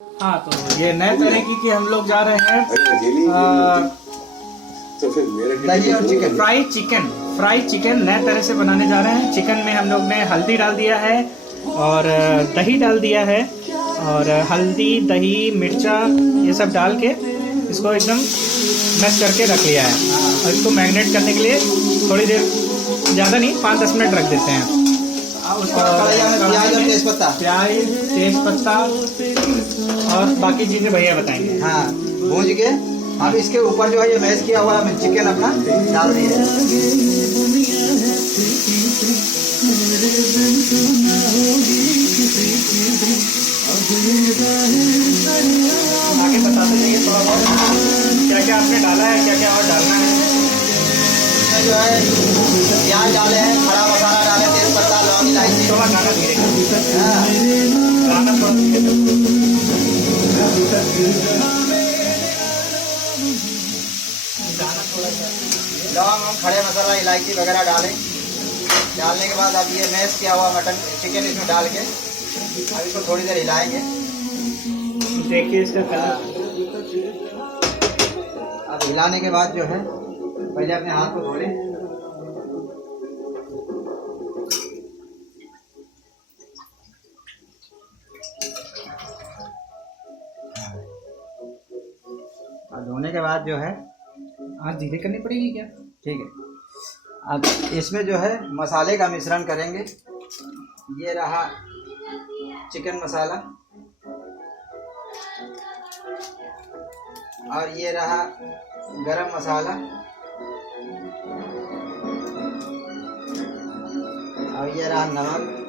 हाँ, तो ये नए तरीके की हम लोग जा रहे हैं तो फिर मेरे दही और चिकन, फ्राई चिकन नए तरह से बनाने जा रहे हैं। चिकन में हम लोग ने हल्दी डाल दिया है और दही डाल दिया है, और हल्दी दही मिर्चा ये सब डाल के इसको एकदम मैश करके रख लिया है। और इसको मैरिनेट करने के लिए थोड़ी देर, ज़्यादा नहीं, 5-10 मिनट रख देते हैं। प्याज और तेज पत्ता और बाकी चीज़ें भैया बताएंगे। हाँ भून के अब इसके ऊपर जो है ये मैश किया हुआ है चिकन अपना डाल दिए। आगे बताते जाइए थोड़ा बहुत क्या क्या आपने डाला है, क्या क्या और डालना है। इसमें जो है प्याज डाले हैं, खड़ा मसाला डाले, तेज पत्ता लौंग इलायची। थोड़ा गाना धीरे हाँ गाना थोड़ा धीरे। लौंग खड़े मसाला इलायची वगैरह डालें। डालने के बाद अब ये मैश किया हुआ मटन चिकन इसमें डाल के अब इसको थोड़ी देर हिलाएंगे। देखिए इसका कलर। अब हिलाने के बाद जो है पहले अपने हाथ को धो लें। और धोने के बाद जो है हाँ, धीरे करनी पड़ेगी क्या? ठीक है। अब इसमें जो है मसाले का मिश्रण करेंगे। ये रहा चिकन मसाला और ये रहा गरम मसाला और ये रहा नमक